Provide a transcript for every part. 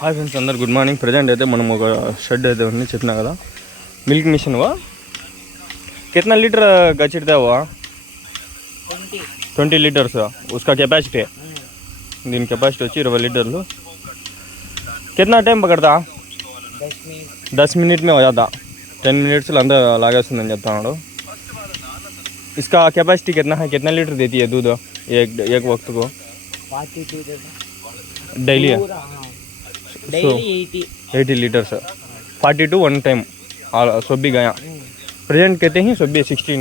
Hi friends అందరు good morning. Present అయితే మనం ఒక షెడ్ అయితే ఉంది చెప్పినా కదా, మిల్క్ మిషన్ వా कितना लीटर गचिड़ता है वो 20 लीटर्स उसका कैपेसिटी है. दिन कैपेसिटी వచ్చి 20 लीटर्లు. कितना टाइम पकड़ता 10 मिनट में हो जाता. 10 मिनट्स లో అంతా లాగేస్తుందని చెప్తాడు. इसका कैपेसिटी कितना है, कितना लीटर देती है दूध एक वक्त को 42 डेली है. Daily 80 litres 42 one time Sobi गया. प्रेजेंट कहते हैं सोबी 16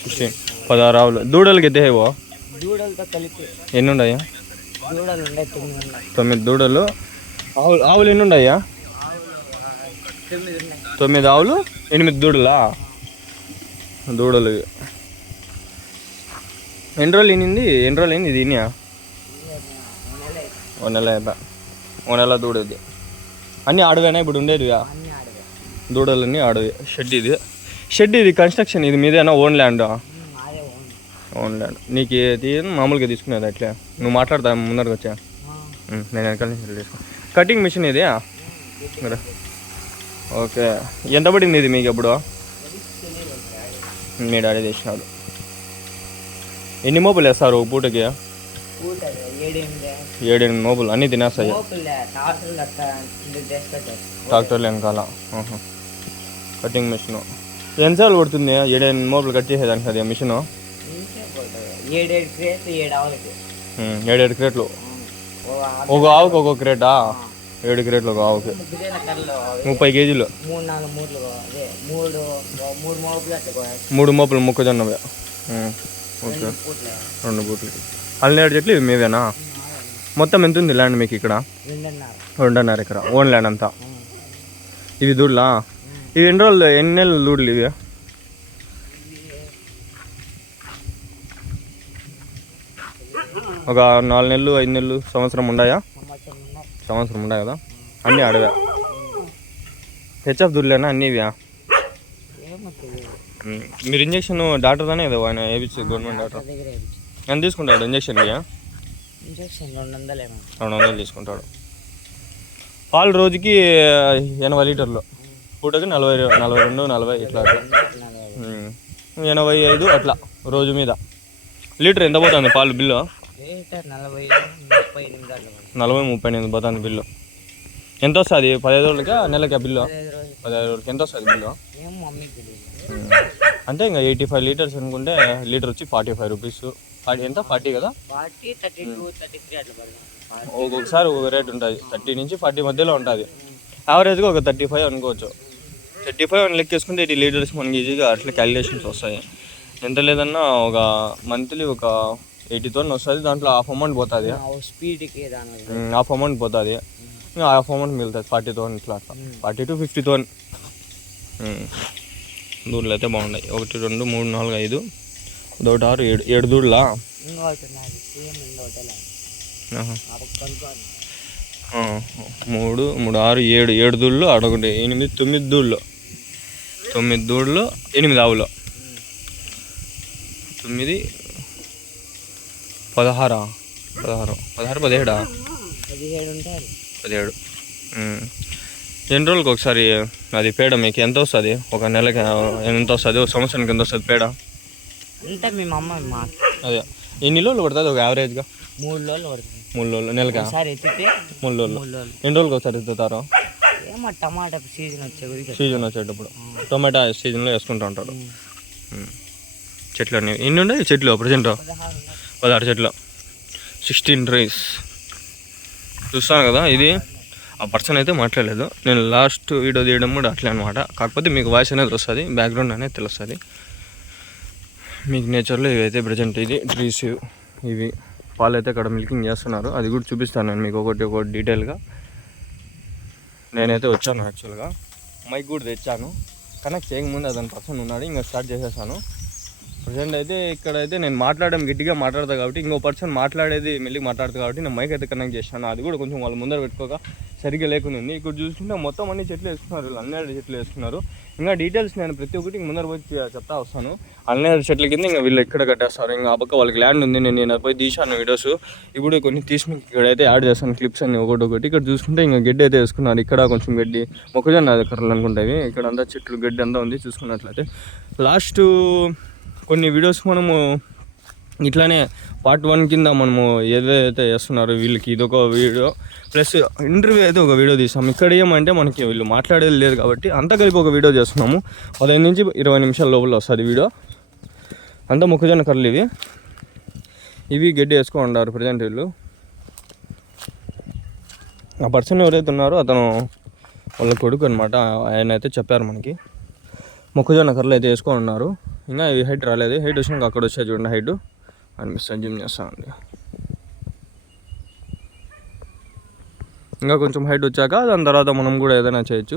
16 16 ఆవులు. దూడలు कहते हैं वो దూడలతో కలిపి ఎన్ని ఉన్నాయా? దూడలు ఉన్నాయి 9 దూడలు. ఆవులు ఎన్ని ఉన్నాయా? 9 ఆవులు 8 దూడలా? దూడలు ఎన్ని రోజులు అయింది దీని? ఓ నెల అయిపోయా. ఓ నెల దూడది. అన్నీ ఆడవేనా ఇప్పుడు ఉండేది? దూడలన్నీ ఆడవి. షెడ్ ఇది కన్స్ట్రక్షన్ ఇది మీదేనా? Own land? Own land. నీకు మామూలుగా తీసుకునేది అట్లే? నువ్వు మాట్లాడతా ముందరకు వచ్చా, నేను వెనకాల నుంచి తీసుకో. కటింగ్ మిషన్ ఇది ఓకే. ఎంత పడింది ఇది మీకు ఎప్పుడు? మీ డాడీ తెచ్చినాడు. ఎన్ని మోపులు వేస్తారు ఒక పూటకి? 7-8 మోపులు అన్నీ తినేస్తాయి ట్రాక్టర్లు వెనకాల. కటింగ్ మిషన్ ఎన్నిసార్లు పడుతుంది 7-8 మోపులు కట్ చేసేదానికి? అది మిషన్ 7 క్రేట్లు. ఒక ఆవుకి ఒక క్రేటా? 7 క్రేట్లు ఒక ఆవుకి 30 కేజీలు. 3 మోపులు మొక్కజొన్నవే. ఓకే, 2 బూట్లు. అల్లనేడు చెట్లు ఇవి మీవేనా? మొత్తం ఎంత ఉంది ల్యాండ్ మీకు ఇక్కడ? 2.5 ఎకరా ఓన్ ల్యాండ్ అంతా. ఇవి దూడలా? ఇవి ఎన్ని నెలలు దూడలు ఇవి? ఒక 4 నెలలు 5 నెలలు సంవత్సరం ఉన్నాయా? సంవత్సరం ఉన్నాయి కదా. అన్నీ అడవా? హెచ్ఎఫ్ దూడలేనా అన్నీ ఇవా? మీరు ఇంజక్షన్ డాక్టర్ దానే ఏదో ఆయన వేయించి గవర్నమెంట్ డాక్టర్ ఎంత తీసుకుంటాడు ఇంజక్షన్కి? 200 తీసుకుంటాడు. పాలు రోజుకి 80 లీటర్లు, పూటకి 40 42 40 ఇట్లా 85 అట్లా రోజు మీద. లీటర్ ఎంత పోతుంది పాలు బిల్లు? 40-38 పోతుంది బిల్లు. ఎంత వస్తుంది 15 రోజులకా నెలకా బిల్లు? 15 రోజులకి ఎంత వస్తుంది బిల్లు? అంటే ఇంకా 85 లీటర్స్ అనుకుంటే లీటర్ వచ్చి 45 రూపీస్. ఎంత 40 కదా? ఒక్కొక్కసారి ఒక రేట్ ఉంటుంది. 30 నుంచి 40 మధ్యలో ఉంటుంది. యావరేజ్గా ఒక 35 అనుకోవచ్చు. 35 అని లెక్కేసుకుంటే 80 లీటర్స్ మనకి ఈజీగా అట్లా క్యాలిక్యులేషన్స్ వస్తాయి. ఎంత లేదన్నా ఒక మంత్లీ ఒక 80 టన్ వస్తుంది. దాంట్లో హాఫ్ అమౌంట్ పోతుంది, హాఫ్ అమౌంట్ పోతుంది, ఇంకా హాఫ్ అమౌంట్ మిగులుతుంది 40 టన్ ఇట్లా 40 to 50 టన్. దూడలు అయితే బాగున్నాయి. 1 2 3 4 5 ఒకటి 6 7 దూడలా? 3 3 6 7 దూడలు అడొకటి 8 9 దూడలు. 9 దూడలు 8 ఆవులు. 9 16 17 17. ఎన్ని రోజులకి ఒకసారి అది పేడ మీకు ఎంత వస్తుంది? ఒక నెలకి ఎంత వస్తుంది? ఒక సంవత్సరానికి ఎంత వస్తుంది పేడ? అంటే మేము అమ్మ అదే ఎన్ని రోజులు పడుతుంది ఒక యావరేజ్గా? 3 రోజులు పడుతుంది. 3 రోజులు నెలకా? 3 రోజులు. ఎన్ని రోజులకి ఒకసారి ఎత్తుతారు? ఏమో టమాటా సీజన్ వచ్చేటప్పుడు టొమాటో సీజన్లో వేసుకుంటూ ఉంటారు. చెట్లు అన్నీ ఎన్ని ఉన్నాయి చెట్లు ప్రజెంట్? 16 చెట్లు, 16 ట్రీస్. చూస్తాను కదా. ఇది ఆ పర్సన్ అయితే మాట్లాడలేదు. నేను లాస్ట్ వీడియో తీయడం కూడా అట్లే అనమాట. కాకపోతే మీకు వాయిస్ అనేది వస్తుంది, బ్యాక్గ్రౌండ్ అనేది తెలుస్తుంది మీకు. నేచర్లో ఇవైతే ప్రజెంట్ ఇది ట్రీస్. ఇవి పాలు అయితే అక్కడ మిల్కింగ్ చేస్తున్నారు. అది కూడా చూపిస్తాను నేను మీకు ఒకటి డీటెయిల్గా. నేనైతే వచ్చాను యాక్చువల్గా, మైక్ కూడా తెచ్చాను. కనెక్ట్ చేయకముందు అతని పర్సన్ ఉన్నాడు, ఇంకా స్టార్ట్ చేసేసాను. ప్రజెంట్ అయితే ఇక్కడైతే నేను మాట్లాడడం గట్టిగా మాట్లాడతా కాబట్టి ఇంకో పర్సన్ మాట్లాడేది మెల్లిగా మాట్లాడతా కాబట్టి నేను మైక్ అయితే కనెక్ట్ చేశాను. అది కూడా కొంచెం వాళ్ళ ముందర పెట్టుకోగా సరిగ్గా లేకునింది. ఇక్కడ చూసుకుంటే మొత్తం అన్ని చెట్లు వేసుకున్నారు, అన్ని చెట్లు వేసుకున్నారు. ఇంకా డీటెయిల్స్ నేను ప్రతి ఒక్కటి ముందర పోయి చెప్తా వస్తాను. అన్ని చెట్ల కింద ఇంకా వీళ్ళు ఎక్కడ కట్టేస్తారు. ఇంకా ఆ పక్క వాళ్ళకి ల్యాండ్ ఉంది, నేను పోయి తీసాను వీడియోస్. ఇప్పుడు కొన్ని తీసి ఇక్కడైతే యాడ్ చేస్తాను క్లిప్స్ అన్ని ఒకటి. ఇక్కడ చూసుకుంటే ఇంకా గడ్డి అయితే వేసుకున్నారు. ఇక్కడ కొంచెం గడ్డి, మొక్కజొన్న కర్రలు అనుకుంటాయి. ఇక్కడ అంతా చెట్లు గడ్డి అంతా ఉంది. చూసుకున్నట్లయితే లాస్ట్ కొన్ని వీడియోస్ మనము ఇట్లానే పార్ట్ 1 కింద మనము ఏదైతే చేస్తున్నారో వీళ్ళకి ఇదొక వీడియో ప్లస్ ఇంటర్వ్యూ అయితే ఒక వీడియో తీసాం. ఇక్కడ ఏమంటే మనకి వీళ్ళు మాట్లాడేది లేదు కాబట్టి అంతా కలిపి ఒక వీడియో చేస్తున్నాము. 15 నుంచి 20 నిమిషాల లోపల వస్తుంది వీడియో. అంతా మొక్కజొన్న కర్రలు ఇవి గడ్డి వేసుకొని ఉన్నారు ప్రజెంట్ వీళ్ళు. ఆ పర్సన్ ఎవరైతే ఉన్నారో అతను వాళ్ళ కొడుకు అనమాట. ఆయన అయితే చెప్పారు మనకి మొక్కజొన్న కర్రలు అయితే వేసుకొని ఉన్నారు. ఇంకా ఇవి హైట్ రాలేదు. హైట్ వచ్చినాక అక్కడ వచ్చాయి చూడండి, హైట్ అనిపిస్తుంది. జిమ్ చేస్తామండి. ఇంకా కొంచెం హైట్ వచ్చాక దాని తర్వాత మనం కూడా ఏదైనా చేయొచ్చు.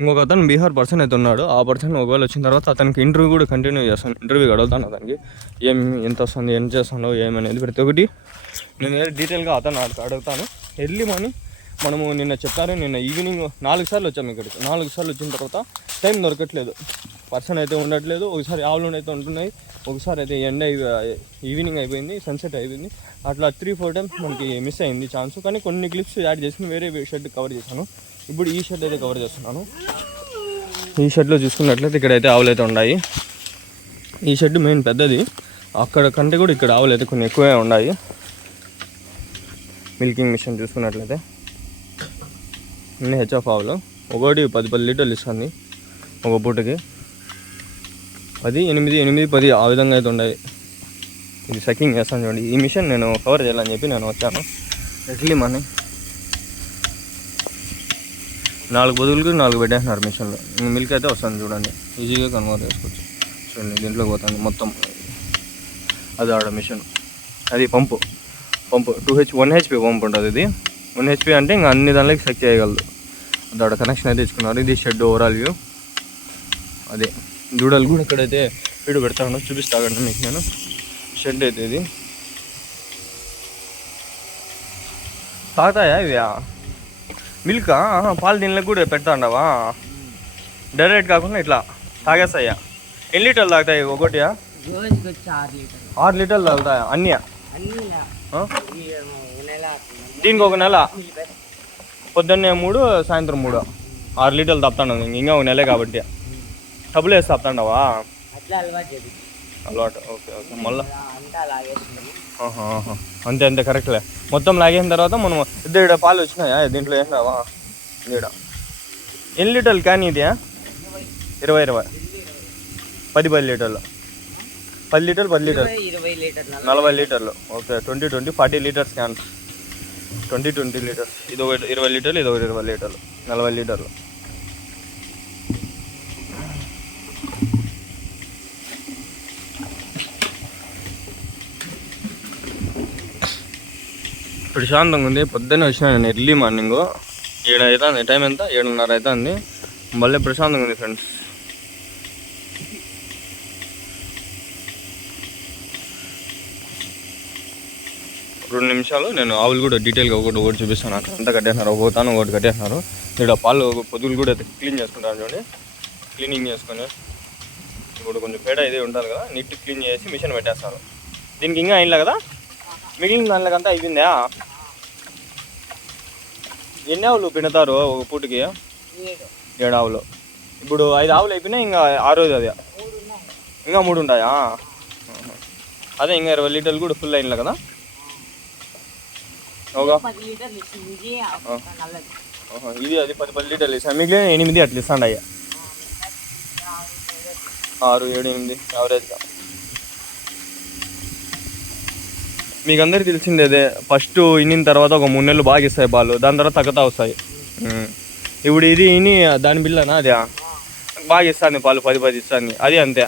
ఇంకొక అతను బీహార్ పర్సన్ అయితే ఉన్నాడు. ఆ పర్సన్ ఒకవేళ వచ్చిన తర్వాత అతనికి ఇంటర్వ్యూ కూడా కంటిన్యూ చేస్తాను. ఇంటర్వ్యూ అడుగుతాను అతనికి ఎంత వస్తుంది, ఏం చేస్తాను, ఏమనేది ప్రతి ఒక్కటి నేను డీటెయిల్గా అతను అడుగుతాను. ఎర్లీ మార్నింగ్ మనము నిన్న చెప్పారు, నిన్న ఈవినింగ్ 4 సార్లు వచ్చాము ఇక్కడికి. 4 సార్లు వచ్చిన తర్వాత టైం దొరకట్లేదు, పర్సన్ అయితే ఉండట్లేదు. ఒకసారి ఆవులు అయితే ఉంటున్నాయి, ఒకసారి అయితే ఎండ ఈవినింగ్ అయిపోయింది, సన్సెట్ అయిపోయింది. అట్లా 3-4 టైమ్స్ మనకి మిస్ అయింది ఛాన్స్. కానీ కొన్ని క్లిప్స్ యాడ్ చేసి వేరే షెడ్ కవర్ చేశాను. ఇప్పుడు ఈ షెడ్ అయితే కవర్ చేస్తున్నాను. ఈ షెడ్లో చూసుకున్నట్లయితే ఇక్కడైతే ఆవులు అయితే ఉన్నాయి. ఈ షెడ్ మెయిన్ పెద్దది, అక్కడ కంటే కూడా ఇక్కడ ఆవులు అయితే కొన్ని ఎక్కువే ఉన్నాయి. మిల్కింగ్ మిషన్ చూసుకున్నట్లయితే అన్ని హెచ్ఎఫ్ ఆవులు. ఒకటి 10 లీటర్లు ఇస్తుంది ఒక పూటకి. 10, 8, 10 ఆ విధంగా అయితే ఉన్నాయి. ఇది సకింగ్ చేస్తాను చూడండి. ఈ మిషన్ నేను కవర్ చేయాలని చెప్పి నేను వచ్చాను. ఎట్లీ మనీ 4 బదులుకి 4 పెట్టేస్తున్నారు మిషన్లో. మిల్క్ అయితే వస్తుంది చూడండి, ఈజీగా కన్వర్ట్ చేసుకోవచ్చు. చూడండి దీంట్లోకి పోతుంది మొత్తం. అది ఆడ మిషన్, అది పంపు 1 HP పంపు ఉంటుంది. ఇది 1 HP అంటే ఇంకా అన్ని దానిలోకి సెక్ చేయగలదు. అది ఆడ కనెక్షన్ అయితే ఇచ్చుకున్నారు. ఇది షెడ్ ఓవరాల్ వ్యూ. అదే దూడలు కూడా ఇక్కడైతే వీడియో పెడతాను, చూపిస్తాగండి మీకు నేను. షెడ్ అయితే ఇది తాగుతాయా ఇవి మిల్కా? పాలు దీనిలో కూడా పెడతా ఉండవా? డైరెక్ట్ కాకుండా ఇట్లా తాగేస్తాయా? ఎన్ని లీటర్లు తాగుతాయి ఒకటి? 6 లీటర్లు తాగుతాయా అన్నీ? దీనికి ఒక నెల, పొద్దున్నే 3, సాయంత్రం 3, 6 లీటర్లు తాపుతాను. ఇంకా ఒక నెలే కాబట్టి డబ్బులు వేసి తాపుతాండవా? అలవాటు. ఓకే మళ్ళీ అంతే కరెక్ట్లే. మొత్తం లాగేసిన తర్వాత మనం ఇద్దరు పాలు వచ్చినాయా దీంట్లో? ఏం రావా? ఎన్ని లీటర్లు కానీ ఇది? 20 10 లీటర్లు. 10 లీటర్లు 40 లీటర్లు. Okay 20 40 litres cans. 20 లీటర్స్. ఇది ఒక 20 లీటర్లు, ఇది ఒక 20 లీటర్లు, 40 లీటర్లు. ప్రశాంతంగా ఉంది. పొద్దున్నే వచ్చినా నేను ఎర్లీ మార్నింగ్ 7 అవుతుంది. టైం ఎంత? 7:30 అవుతుంది. మళ్ళీ ప్రశాంతంగా ఉంది ఫ్రెండ్స్. రెండు నిమిషాలు నేను ఆవులు కూడా డీటెయిల్గా ఒకటి చూపిస్తాను. అక్కడ అంతా కట్టేస్తున్నారు, ఒకటి కట్టేస్తున్నారు. ఇక్కడ పాలు పొద్దులు కూడా క్లీన్ చేసుకుంటాను చూడండి. క్లీనింగ్ చేసుకొని ఇప్పుడు కొంచెం పేడ ఇది ఉంటుంది కదా, నీట్ క్లీన్ చేసి మిషన్ పెట్టేస్తారు. దీనికి ఇంకా అయినలే కదా, మిగిలిన దానికంతా అయిపోయిందా? ఎన్ని ఆవులు పిండుతారు ఒక పూటకి? 7 ఆవులు. ఇప్పుడు 5 ఆవులు అయిపోయినాయి, ఇంకా 6 అది ఇంకా 3 ఉంటాయా? అదే ఇంకా 20 లీటర్లు కూడా ఫుల్ అయినలే కదా. ఇది అది 10 లీటర్లు ఇస్తాను. మిగిలిన 8 అట్లా ఇస్తాండి అయ్యా. 6, 7, 8 యావరేజ్గా. మీకు అందరికీ తెలిసిందేదే, ఫస్ట్ ఇన్నిన తర్వాత ఒక 3 నెలలు బాగా ఇస్తాయి పాలు, దాని తర్వాత తగ్గుతా వస్తాయి. ఇప్పుడు ఇది ఇని దాని బిల్లనా అది బాగా ఇస్తుంది పాలు, 10 ఇస్తుంది. అది అంతే.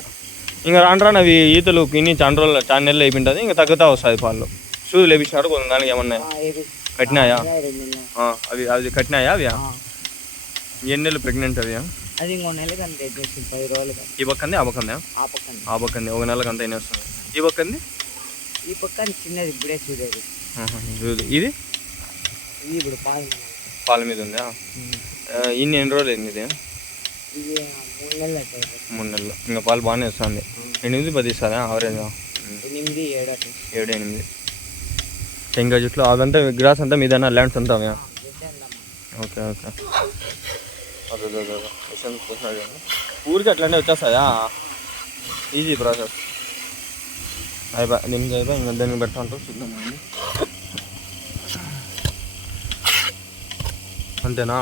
ఇంకా రాను అవి ఈతలు ఇన్ని చాలా నెలలు అయిపోయింటుంది, ఇంకా తగ్గుతా వస్తుంది పాలు. సూదులు వేపించినారు కొంత దానికి ఏమన్నా కట్టినాయా? అవి కట్టినాయా? అవి ఎన్ని నెలలు ప్రెగ్నెంట్? అవి అది ఇంకో నెలకి అంతే, 10 రోజులు. ఈ పక్కంది ఆ పక్కంది? ఆ పక్కంది ఒక నెలకి అంతా అయినా వస్తుంది. ఈ పక్కంది? ఈ పక్క చిన్నది ఇప్పుడే చూడేది. ఇది ఇప్పుడు పాల మీద ఉందా? ఇన్ని ఎన్ని రోజులు అయింది ఇది? ఇది 3 నెలలు అవుతుంది. 3 నెలలు. ఇంకా పాలు బాగానే వస్తుంది. 8-10 ఇస్తుందా అవరేజ్? 8, 7 అట్లా. 7-8. టెంకాయ చెట్లు అదంతా గ్రాస్ అంతా మీదన్నా ల్యాండ్స్ అంతా? Okay okay. అదే ఊరికి అట్లనే వచ్చేస్తాయా? Easy process. దీనికి అయిపోయి ఇంకా దానికి పెడతా ఉంటాం, చూద్దామండి. అంతేనా?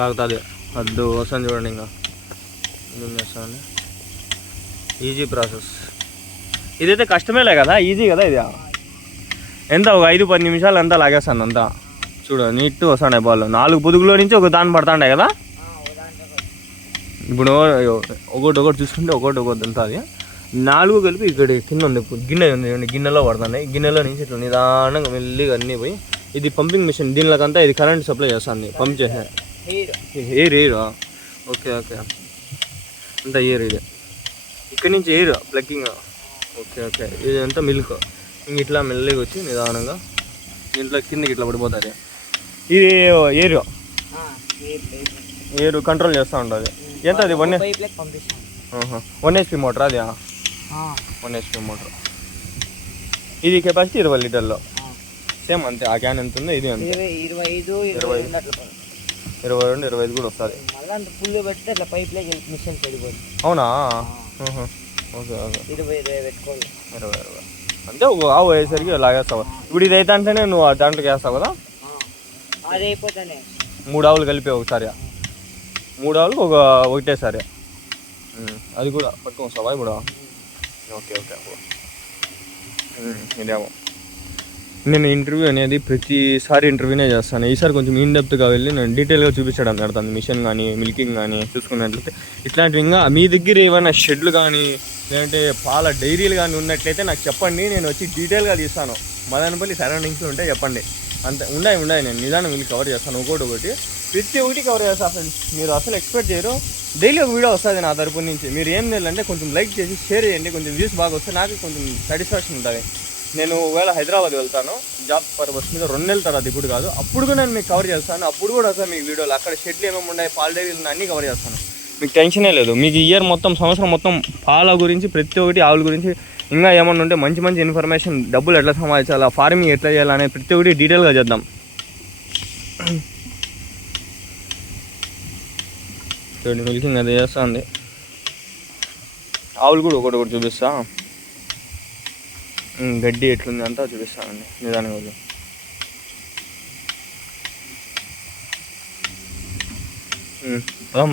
లాగుతుంది అద్దు వస్తుంది చూడండి. ఇంకా ఏం చేస్తామండి, ఈజీ ప్రాసెస్. ఇదైతే కష్టమేలే కదా, ఈజీ కదా ఇది. ఎంత ఒక 5-10 నిమిషాలు అంతా లాగేస్తాను అంతా. చూడు నీట్ వస్తాయి బాల్. 4 పొదుగులో నుంచి ఒక దాన్ని పడుతుంటాయి కదా. ఇప్పుడు ఒకటి చూసుకుంటే ఒకటి అంతా అది 4 కలిపి ఇక్కడ కింద ఉంది గిన్నె ఉంది, గిన్నెలో పడుతున్నాయి. గిన్నెలో నుంచి ఇట్లా నిదానంగా మెల్లిగా అన్నీ పోయి, ఇది పంపింగ్ మిషన్. దీనిలోకంతా ఇది కరెంట్ సప్లై చేస్తుంది, పంప్ చేసే ఎయిర్. Okay okay. అంతా ఎయిర్ ఇది. ఇక్కడి నుంచి ఎయిర్ ప్లగ్గింగ్. Okay okay. ఇది అంతా మిల్క్. ఇంక ఇట్లా మెల్లిగా వచ్చి నిదానంగా దీంట్లో కిందకి ఇట్లా పడిపోతుంది. ఇది ఎయిర్ కంట్రోల్ చేస్తూ ఉంటుంది. ఎంత అది? 1 HP మోటర్ అది? 1 HP మోటర్. ఇది కెపాసిటీ 20 లీటర్లు. సేమ్ అంతే. ఆ క్యాన్ ఎంత ఉందో ఇది అంతే. 22, 25 కూడా వస్తుంది. ఫుల్ పెడితే అట్లా పైప్ లెక్క మిషన్ పడిపోతుంది. అవునా? Okay okay. 20 పెట్టుకోవాలి. 20 అంటే ఒక ఆవు అయ్యేసరికి లాగేస్తావు. ఇప్పుడు ఇది అయితే అంటేనే నువ్వు ఆ దాంట్లోకి వేస్తావు కదా? అది అయిపోతానే 3 ఆవులు కలిపి ఒకసారి, 3 ఆవులకు ఒకటేసారి. అది కూడా పట్టుకొని వస్తావా ఇప్పుడు? Okay okay. ఇదేమో నేను ఇంటర్వ్యూ అనేది ప్రతిసారి ఇంటర్వ్యూనే చేస్తాను. ఈసారి కొంచెం ఇన్డెప్త్గా వెళ్ళి నేను డీటెయిల్గా చూపించడం జరుగుతుంది. మిషన్ కానీ మిల్కింగ్ కానీ చూసుకున్నట్లయితే ఇట్లాంటివి. ఇంకా మీ దగ్గర ఏమైనా షెడ్లు కానీ లేదంటే పాల డైరీలు కానీ ఉన్నట్లయితే నాకు చెప్పండి, నేను వచ్చి డీటెయిల్గా తీస్తాను. మదనపల్లి సరౌండింగ్స్లో ఉంటే చెప్పండి. అంతే ఉన్నాయి నేను నిదానం వెళ్ళి కవర్ చేస్తాను. ఒకటి ప్రతి ఒక్కటి కవర్ చేస్తాను ఫ్రెండ్స్. మీరు అసలు ఎక్స్పెక్ట్ చేయరు. డైలీ ఒక వీడియో వస్తుంది నా తరపు నుంచి. మీరు ఏం చేయాలంటే కొంచెం లైక్ చేసి షేర్ చేయండి. కొంచెం వ్యూస్ బాగా వస్తే నాకు కొంచెం సాటిస్ఫాక్షన్ ఉంటుంది. నేను ఒకవేళ హైదరాబాద్ వెళ్తాను జాబ్ పర్పస్ మీద 2 నెలల తర్వాత, ఇప్పుడు కాదు, అప్పుడు కూడా నేను మీకు కవర్ చేస్తాను. అప్పుడు కూడా వస్తాను మీకు వీడియోలు. అక్కడ షెడ్లు ఏమేమి ఉన్నాయి, పాల డైరీలు అన్నీ కవర్ చేస్తాను. మీకు టెన్షనే లేదు. మీకు ఇయర్ మొత్తం, సంవత్సరం మొత్తం పాల గురించి, ప్రతి ఒక్కటి ఆవుల గురించి, ఇంకా ఏమన్నా ఉంటే మంచి మంచి ఇన్ఫర్మేషన్, డబ్బులు ఎట్లా సంపాదించాలా, ఫార్మింగ్ ఎట్లా చేయాలనే ప్రతి ఒక్కటి డీటెయిల్గా చేద్దాం. చూడండి మిల్కింగ్ అది చేస్తుంది. ఆవులు కూడా ఒకటి చూపిస్తా. గడ్డి ఎట్లుంది అంతా చూపిస్తానండి నిదానంగా.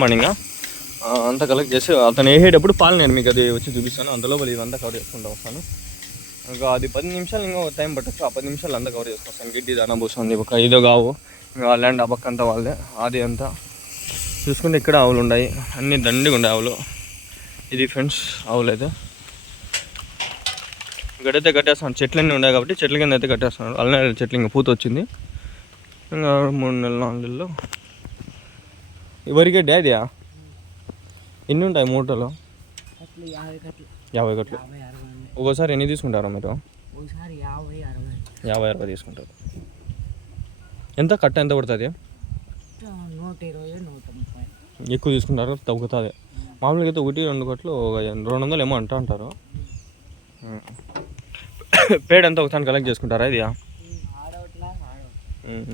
మార్నింగ్ అంతా కలెక్ట్ చేసి అతను వేసేటప్పుడు పాలు నేను మీకు అది వచ్చి చూపిస్తాను. అంతలోపల ఇదంతా కవర్ చేసుకుంటూ వస్తాను. ఇంకా అది 10 నిమిషాలు ఇంకా టైం పట్టచ్చు. ఆ 10 నిమిషాలు అంతా కవర్ చేసుకొస్తాను. గడ్డి దానా పోస్తుంది. ఒక 5 కావు. ఇంకా ల్యాండ్ ఆ పక్క అంతా వాళ్ళదే. అది అంతా చూసుకుంటే ఇక్కడ ఆవులు ఉన్నాయి. అన్నీ దండిగా ఉండే ఆవులు. ఇది ఫ్రెండ్స్ ఆవులు అయితే ఇక్కడైతే కట్టేస్తాను. చెట్లన్నీ ఉన్నాయి కాబట్టి చెట్ల కింద అయితే కట్టేస్తున్నాడు. అలానే చెట్లు ఇంకా పూత వచ్చింది. ఇంకా 3 నెలలు 4 నెలలు వరికే డాడీయా ఎన్ని ఉంటాయి మూటలు? 50 కట్లు. ఒక్కోసారి ఎన్ని తీసుకుంటారా మీరు? 50-60 తీసుకుంటారు. ఎంత కట్ట ఎంత పడుతుంది? 120-130. ఎక్కువ తీసుకుంటారు, తగ్గుతుంది. మామూలుగా అయితే 1-2 కట్లు 200 ఏమో అంటారు. పేడ అంతా ఒకసారి కలెక్ట్ చేసుకుంటారా? ఇది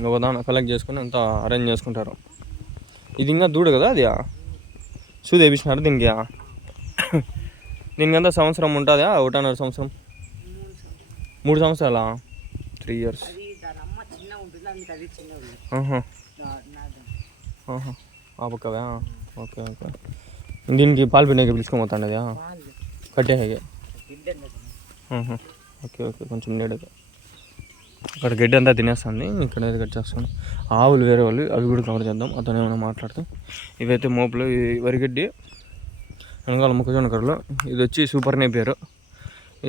ఒకదాని కలెక్ట్ చేసుకుని అంతా అరేంజ్ చేసుకుంటారు. ఇది ఇంకా దూడ కదా, అది సూది వేయించినారు దీనికి. దీనికంతా సంవత్సరం ఉంటుందా? 1.5 సంవత్సరం? 3 సంవత్సరాలా? 3 years. ఆ పక్కవా? Okay okay. దీనికి పాలు పిండికి పిలుచుకొని పోతాండి అది కట్టే ఓకే ఓకే. కొంచెం నీడగా అక్కడ గడ్డి అంతా తినేస్తుంది. ఇక్కడ అయితే కట్ చేస్తాను. ఆవులు వేరే వాళ్ళు, అవి కూడా కవర్ చేద్దాం. అతను ఏమైనా మాట్లాడతాం. ఇవైతే మోపులు, వరిగడ్డి, వెనకాల మొక్కజొన్న కర్రలు. ఇది వచ్చి సూపర్ నేపియర్.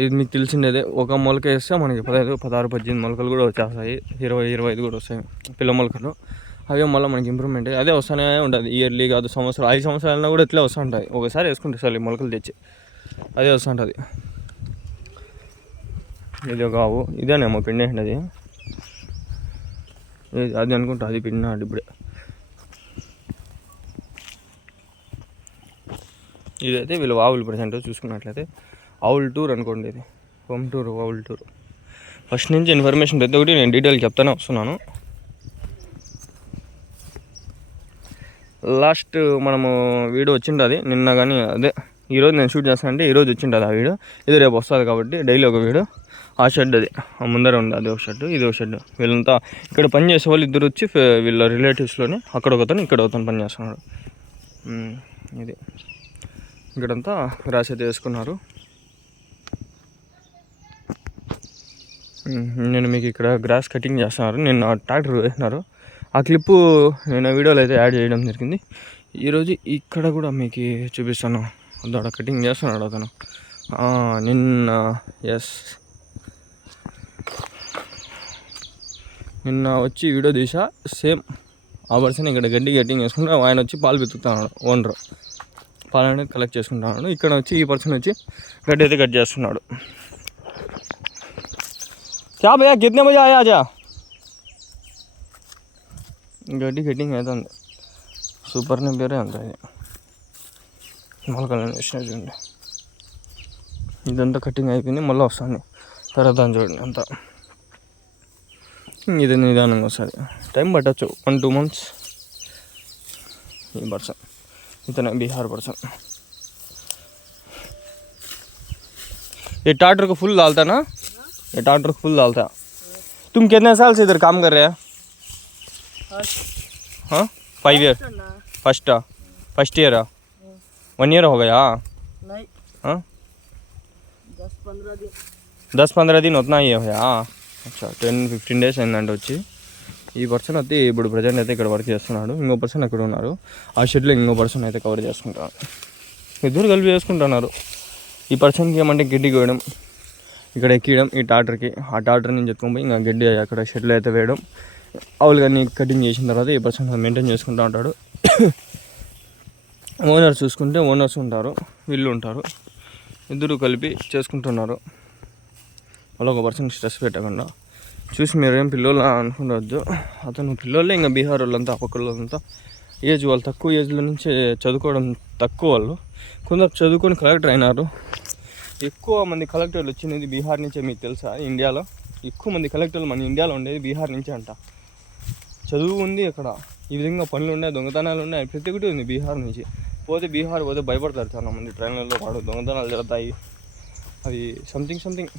ఇది మీకు తెలిసిండేదే. ఒక మొలక వేస్తే మనకి 15, 16, 18 మొలకలు కూడా వచ్చేస్తాయి. 20, 25 కూడా వస్తాయి పిల్ల మొలకలు. అవే మళ్ళీ మనకి ఇంప్రూవ్మెంట్ అదే వస్తూనే ఉంటుంది. ఇయర్లీ కాదు, సంవత్సరం 5 సంవత్సరాలైనా కూడా ఇట్లా వస్తుంటాయి. ఒకసారి వేసుకుంటే సార్ ఈ మొలకలు తెచ్చి అదే వస్తుంటుంది. ఇది ఒక ఆవు. ఇదేనేమో పిండి అది. అది అనుకుంటా, అది పిన్నాడు ఇప్పుడే. ఇదైతే వీళ్ళు ఆవులు ప్రజెంట్ చూసుకున్నట్లయితే ఆవుల్ టూర్ అనుకోండి, ఇది హోమ్ టూర్, ఆవుల్ టూర్. ఫస్ట్ నుంచి ఇన్ఫర్మేషన్ ప్రతి ఒక్కటి నేను డీటెయిల్ చెప్తానే వస్తున్నాను. లాస్ట్ మనము వీడియో వచ్చింటుంది నిన్న, కానీ అదే ఈరోజు నేను షూట్ చేస్తానంటే ఈరోజు వచ్చింటుంది ఆ వీడియో. ఇది రేపు వస్తుంది కాబట్టి డైలీ ఒక వీడియో. ఆ షెడ్ అది ముందర ఉంది, అది ఒక షెడ్, ఇది ఒక షెడ్. వీళ్ళంతా ఇక్కడ పని చేసే వాళ్ళు ఇద్దరు వచ్చి వీళ్ళ రిలేటివ్స్లోనే అక్కడ ఒకతను ఇక్కడ ఒకతను పని చేస్తున్నాడు. ఇది ఇక్కడంతా గ్రాస్ అయితే వేసుకున్నారు. నేను మీకు ఇక్కడ గ్రాస్ కటింగ్ చేస్తున్నారు, నిన్న ట్రాక్టర్ వేసినారు. ఆ క్లిప్పు నేను వీడియోలో అయితే యాడ్ చేయడం జరిగింది. ఈరోజు ఇక్కడ కూడా మీకు చూపిస్తాను. అక్కడ కటింగ్ చేస్తున్నాడు అతను నిన్న. నిన్న వచ్చి వీడియో తీసా, సేమ్ ఆ పర్సన్ ఇక్కడ గడ్డి కటింగ్ చేసుకుంటా, ఆయన వచ్చి పాలు పెతుకుతున్నాడు, ఓనర్ పాలు అనేది కలెక్ట్ చేసుకుంటున్నాడు. ఇక్కడ వచ్చి ఈ పర్సన్ వచ్చి గడ్డి అయితే కట్ చేస్తున్నాడు. క్యా భయ్యా కితనే బజే ఆయా ఆజా. గడ్డి కటింగ్ అవుతుంది, సూపర్ నే పేరే అంత. ఇది మొలకలు వేసిన చూడండి, ఇదంతా కటింగ్ అయిపోయింది, మళ్ళీ వస్తుంది తర్వాత అని చూడండి అంతా. ఇది నిదానంగా వస్తుంది, టైం పట్టచ్చు, 1-2 months. ఈ పర్సన్ इतना बिहार पर्सन, ये ट्रैक्टर को फुल डालता ना, ये ट्रैक्टर को फुल डालता. तुम कितने साल से इधर काम कर रहे हैं? हाँ 5 year. फर्स्ट ईयर 1 year हो गया. हाँ 10-15 दिन उतना ही है. अच्छा 10-15 days అయిందంటే వచ్చి. ఈ పర్సన్ అయితే ఇప్పుడు ప్రజెంట్ అయితే ఇక్కడ వర్క్ చేస్తున్నాడు, ఇంకో పర్సన్ అక్కడ ఉన్నారు. ఆ షెడ్లో ఇంకో పర్సన్ అయితే కవర్ చేసుకుంటారు, ఇద్దరు కలిపి చేసుకుంటున్నారు. ఈ పర్సన్కి ఏమంటే గడ్డి కోయడం, ఇక్కడ ఎక్కియడం ఈ ట్రాక్టర్కి, ఆ ట్రాక్టర్ నుంచి ఎత్తుకొని ఇంకా గడ్డి అక్కడ షెడ్లో అయితే వేయడం, ఆవులు కానీ కటింగ్ చేసిన తర్వాత ఈ పర్సన్ మెయింటైన్ చేసుకుంటూ ఉంటాడు. ఓనర్స్ చూసుకుంటే ఓనర్స్ ఉంటారు, వీళ్ళు ఉంటారు, ఇద్దరు కలిపి చేసుకుంటున్నారు. అలా ఒక పర్సన్ స్ట్రెస్ పెట్టకుండా. చూసి మీరేం పిల్లలు అనుకుండవద్దు, అతను పిల్లలే. ఇంకా బీహార్ వాళ్ళంతా పక్కలంతా ఏజ్ వాళ్ళు తక్కువ ఏజ్లో నుంచి చదువుకోవడం తక్కువ వాళ్ళు. కొందరు చదువుకొని కలెక్టర్ అయినారు. ఎక్కువ మంది కలెక్టర్లు వచ్చినది బీహార్ నుంచే. మీకు తెలుసా, ఇండియాలో ఎక్కువ మంది కలెక్టర్లు మన ఇండియాలో ఉండేది బీహార్ నుంచే అంట. చదువు ఉంది అక్కడ, ఈ విధంగా పనులు ఉన్నాయి, దొంగతనాలు ఉన్నాయి, ప్రతి ఒక్కటి ఉంది బీహార్ నుంచి. పోతే బీహార్ పోతే భయపడతారు చాలా మంది, ట్రైన్లలో వాడు దొంగతనాలు జరుగుతాయి, అది సంథింగ్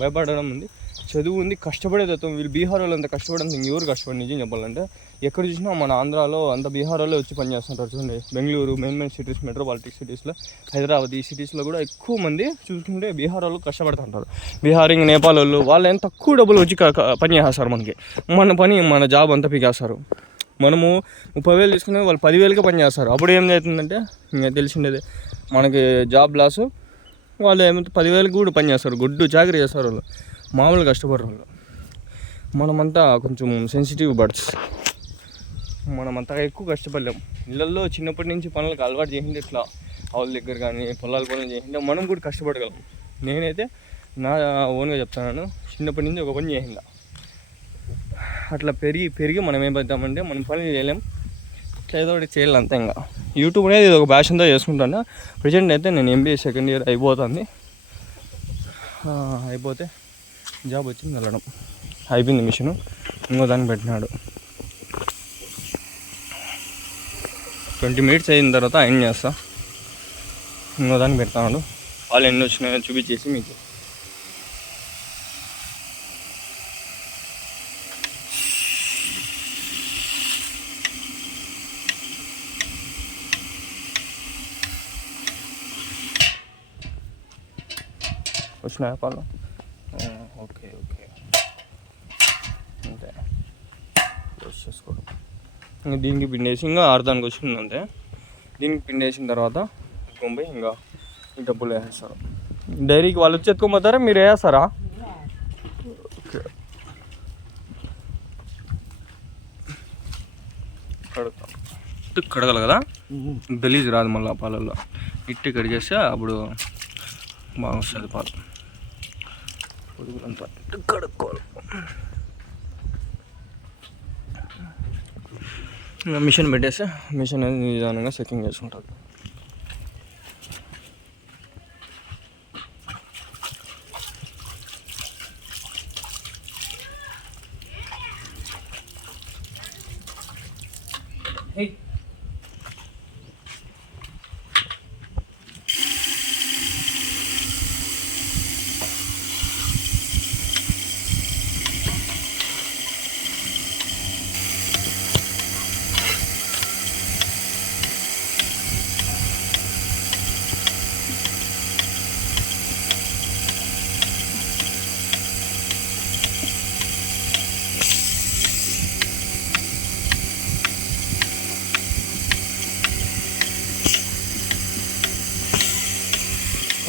భయపడడం ఉంది. చదువు ఉంది, కష్టపడేది తత్వం. వీళ్ళు బీహార్ వాళ్ళు అంత కష్టపడడం ఎవరు కష్టపడి నిజం చెప్పాలంటే. ఎక్కడ చూసినా మన ఆంధ్రాలో అంత బీహార్ వాళ్ళే వచ్చి పనిచేస్తుంటారు చూడండి. బెంగళూరు మెయిన్ సిటీస్, మెట్రోపాలిటిక్ సిటీస్లో, హైదరాబాద్ ఈ సిటీస్లో కూడా ఎక్కువ మంది చూసుకుంటే బీహార్ వాళ్ళు కష్టపడుతుంటారు. బీహార్ ఇంకా నేపాల్ వాళ్ళు ఎంత తక్కువ డబ్బులు వచ్చి పని చేస్తారు మనకి. మన జాబ్ అంతా పీకేస్తారు. మనము 30,000 తీసుకునే వాళ్ళు 10,000కే పని చేస్తారు. అప్పుడు ఏం అవుతుందంటే ఇంకా తెలిసిండేది మనకి జాబ్ లాసు. వాళ్ళు ఏమంటే 10,000కి కూడా పని చేస్తారు, గుడ్డు చాకరీ చేస్తారు వాళ్ళు, మామూలు కష్టపడరు వాళ్ళు. మనమంతా కొంచెం సెన్సిటివ్ బర్డ్స్, మనమంతా ఎక్కువ కష్టపడలేం. ఇళ్ళల్లో చిన్నప్పటి నుంచి పనులకు అలవాటు చేసిండే, ఇట్లా ఆవుల దగ్గర కానీ పొలాల పనులు చేసిండే మనం కూడా కష్టపడగలం. నేనైతే నా ఓన్గా చెప్తున్నాను, చిన్నప్పటి నుంచి ఒక పని చేసిందా. అట్లా పెరిగి మనం ఏం పెడతామంటే మనం పనులు చేయలేం, ఇట్లా ఏదో ఒకటి చేయాలి అంతే. ఇంకా యూట్యూబ్ అనేది ఇది ఒక ప్యాషన్తో చేసుకుంటాను. ప్రజెంట్ అయితే నేను MBA సెకండ్ ఇయర్ అయిపోతుంది, అయిపోతే జాబ్ వచ్చింది వెళ్ళడం. అయిపోయింది మిషన్, ఇంకో దానికి పెట్టినాడు. 20 minutes అయిన తర్వాత ఆయన చేస్తా, ఇంకో దానికి పెడతాడు. వాళ్ళు ఎన్ని వచ్చినాయో చూపించేసి మీకు. వచ్చినాయా పాలు? ఓకే అంతే, క్లోజ్ చేసుకోవడం. ఇంకా దీనికి పిండేసి ఇంకా ఆడదానికి వచ్చింది అంతే. దీనికి పిండేసిన తర్వాత కొంపై ఇంకా ఈ డబ్బులు వేసేస్తారు. డైరీకి వాళ్ళు వచ్చి ఎత్తుకోపోతారా, మీరు వేస్తారా? ఓకే, కడుగుతాం. ఇట్టు కడగలు కదా, గలీజ్ రాదు మళ్ళీ పాలల్లో. ఇట్టు కడిగేస్తే అప్పుడు బాగా వస్తుంది పాలు. పొడుగులంతా కడుక్కోవాలి. మిషన్ పెట్టేస్తే మిషన్ అనేది నిదానంగా చెకింగ్ చేసుకుంటుంది.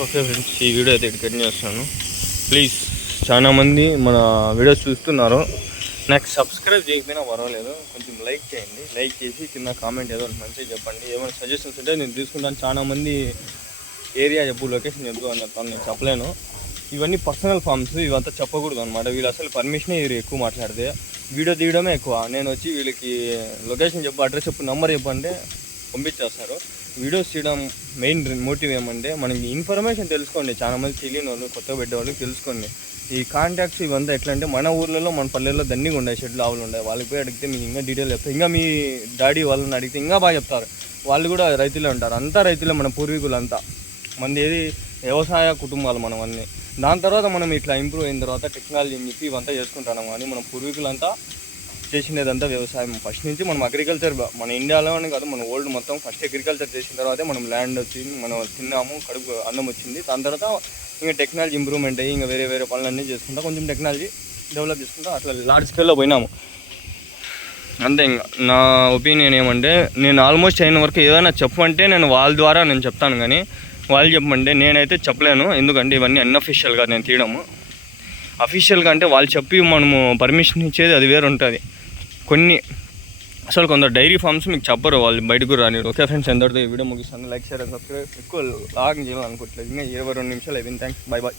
ఓకే ఫ్రెండ్స్, ఈ వీడియో అయితే ఇక్కడ కంటిన్యూ చేస్తాను. ప్లీజ్ చాలామంది మన వీడియోస్ చూస్తున్నారు, నాకు సబ్స్క్రైబ్ చేయకపోయినా పర్వాలేదు, కొంచెం లైక్ చేయండి. లైక్ చేసి కింద కామెంట్ ఏదో మంచిగా చెప్పండి. ఏమైనా సజెషన్స్ ఉంటే నేను తీసుకుంటాను. చాలామంది ఏరియా చెప్పు, లొకేషన్ చెప్పు అని చెప్తాను, నేను చెప్పలేను. ఇవన్నీ పర్సనల్ ఫార్మ్స్, ఇవంతా చెప్పకూడదు అనమాట. వీళ్ళు అసలు పర్మిషనే ఇవ్వరు ఎక్కువ మాట్లాడితే. వీడియో తీయడమే ఎక్కువ. నేను వచ్చి వీళ్ళకి లొకేషన్ చెప్పు, అడ్రస్ చెప్పు, నెంబర్ చెప్పంటే పంపించేస్తారు. వీడియోస్ తీయడం మెయిన్ మోటివ్ ఏమంటే మనకి ఇన్ఫర్మేషన్ తెలుసుకోండి. చాలామంది తెలియని వాళ్ళు, కొత్తగా పెట్టేవాళ్ళు తెలుసుకోండి. ఈ కాంటాక్ట్స్ ఇవంతా ఎట్లా అంటే మన ఊర్లలో మన పల్లెల్లో దండిగా ఉన్నాయి, షెడ్లు ఆవులు ఉన్నాయి. వాళ్ళకి పోయి అడిగితే మీకు ఇంకా డీటెయిల్ చెప్తారు. ఇంకా మీ డాడీ వాళ్ళని అడిగితే ఇంకా బాగా చెప్తారు. వాళ్ళు కూడా రైతులే ఉంటారు. అంతా రైతులే, మన పూర్వీకులంతా. మనది ఏది వ్యవసాయ కుటుంబాలు మనం అన్నీ. దాని తర్వాత మనం ఇట్లా ఇంప్రూవ్ అయిన తర్వాత టెక్నాలజీ అని చెప్పి ఇవంతా చేసుకుంటున్నాం. కానీ మన పూర్వీకులంతా చేసినదంతా వ్యవసాయం. ఫస్ట్ నుంచి మనం అగ్రికల్చర్, మన ఇండియాలోనే కాదు, మన వరల్డ్ మొత్తం ఫస్ట్ అగ్రికల్చర్ చేసిన తర్వాతే మనం ల్యాండ్ వచ్చింది, మనం తిన్నాము, కడుపు అన్నం వచ్చింది. దాని తర్వాత ఇంకా టెక్నాలజీ ఇంప్రూవ్మెంట్ అయ్యి ఇంకా వేరే వేరే పనులన్నీ చేసుకుంటా కొంచెం టెక్నాలజీ డెవలప్ చేసుకుంటా అట్లా లార్జ్ స్కేల్లో పోయినాము. అంతే. ఇంకా నా ఒపీనియన్ ఏమంటే, నేను ఆల్మోస్ట్ అయిన వరకు ఏదైనా చెప్పమంటే నేను వాళ్ళ ద్వారా నేను చెప్తాను, కానీ వాళ్ళు చెప్పమంటే నేనైతే చెప్పలేను. ఎందుకంటే ఇవన్నీ అన్అఫీషియల్గా నేను తీయడము. అఫీషియల్గా అంటే వాళ్ళు చెప్పి మనము పర్మిషన్ ఇచ్చేది అది వేరు ఉంటుంది. కొందరు డైరీ ఫార్మ్స్ మీకు చెప్పరు, వాళ్ళు బయటకు రానిరు. ఓకే ఫ్రెండ్స్, ఎంతటితో ఈ వీడియో ముగిస్తాను. Like, share and subscribe. ఎక్కువ లాగ్ చేయాలనుకోవట్లేదు. ఇంకా 22 నిమిషాలు అయిపోయింది. Thanks, bye bye.